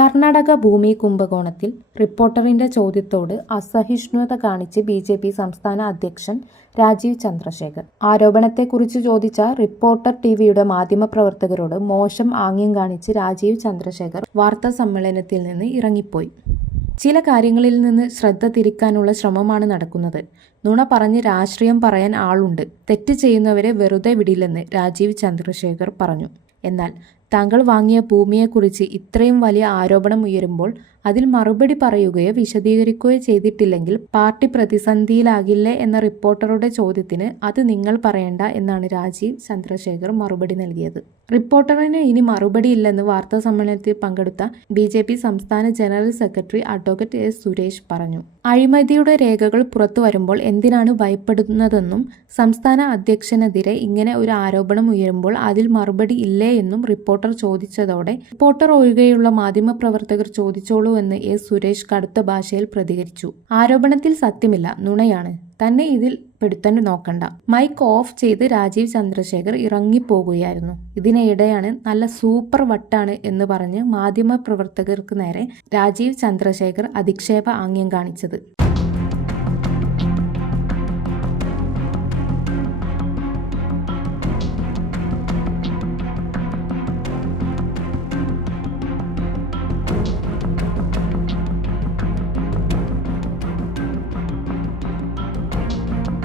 കർണാടക ഭൂമി കുംഭകോണത്തിൽ റിപ്പോർട്ടറിന്റെ ചോദ്യത്തോട് അസഹിഷ്ണുത കാണിച്ച് ബി ജെ പി സംസ്ഥാന അധ്യക്ഷൻ രാജീവ് ചന്ദ്രശേഖർ. ആരോപണത്തെക്കുറിച്ച് ചോദിച്ച റിപ്പോർട്ടർ ടിവിയുടെ മാധ്യമപ്രവർത്തകരോട് മോശം ആംഗ്യം കാണിച്ച് രാജീവ് ചന്ദ്രശേഖർ വാർത്താ സമ്മേളനത്തിൽ നിന്ന് ഇറങ്ങിപ്പോയി. ചില കാര്യങ്ങളിൽ നിന്ന് ശ്രദ്ധ തിരിക്കാനുള്ള ശ്രമമാണ് നടക്കുന്നത്. നുണ പറഞ്ഞ് രാഷ്ട്രീയം പറയാൻ ആളുണ്ട്. തെറ്റ് ചെയ്യുന്നവരെ വെറുതെ വിടില്ലെന്ന് രാജീവ് ചന്ദ്രശേഖർ പറഞ്ഞു. എന്നാൽ താങ്കൾ വാങ്ങിയ ഭൂമിയെക്കുറിച്ച് ഇത്രയും വലിയ ആരോപണം ഉയരുമ്പോൾ അതിൽ മറുപടി പറയുകയോ വിശദീകരിക്കുകയോ ചെയ്തിട്ടില്ലെങ്കിൽ പാർട്ടി പ്രതിസന്ധിയിലാകില്ലേ എന്ന റിപ്പോർട്ടറുടെ ചോദ്യത്തിന് അത് നിങ്ങൾ പറയണ്ട എന്നാണ് രാജീവ് ചന്ദ്രശേഖർ മറുപടി നൽകിയത്. റിപ്പോർട്ടറിന് ഇനി മറുപടിയില്ലെന്ന് വാർത്താ സമ്മേളനത്തിൽ പങ്കെടുത്ത ബി ജെ പി സംസ്ഥാന general secretary advocate S Suresh പറഞ്ഞു. അഴിമതിയുടെ രേഖകൾ പുറത്തു വരുമ്പോൾ എന്തിനാണ് ഭയപ്പെടുന്നതെന്നും സംസ്ഥാന അധ്യക്ഷനെതിരെ ഇങ്ങനെ ഒരു ആരോപണം ഉയരുമ്പോൾ അതിൽ മറുപടി ഇല്ലേ എന്നും റിപ്പോർട്ടർ ചോദിച്ചതോടെ റിപ്പോർട്ടർ ഒഴികെയുള്ള മാധ്യമപ്രവർത്തകർ ചോദിച്ചോളൂ എന്ന് എ. സുരേഷ് കടുത്ത ഭാഷയിൽ പ്രതികരിച്ചു. ആരോപണത്തിൽ സത്യമില്ല നുണയാണ്. തന്നെ ഇതിൽ പെടുത്താൻ നോക്കണ്ട. മൈക്ക് ഓഫ് ചെയ്ത് രാജീവ് ചന്ദ്രശേഖർ ഇറങ്ങിപ്പോകുകയായിരുന്നു. ഇതിനിടെയാണ് നല്ല സൂപ്പർ വട്ടാണ് എന്ന് പറഞ്ഞ് മാധ്യമപ്രവർത്തകർക്ക് നേരെ രാജീവ് ചന്ദ്രശേഖർ അധിക്ഷേപ ആംഗ്യം കാണിച്ചത്.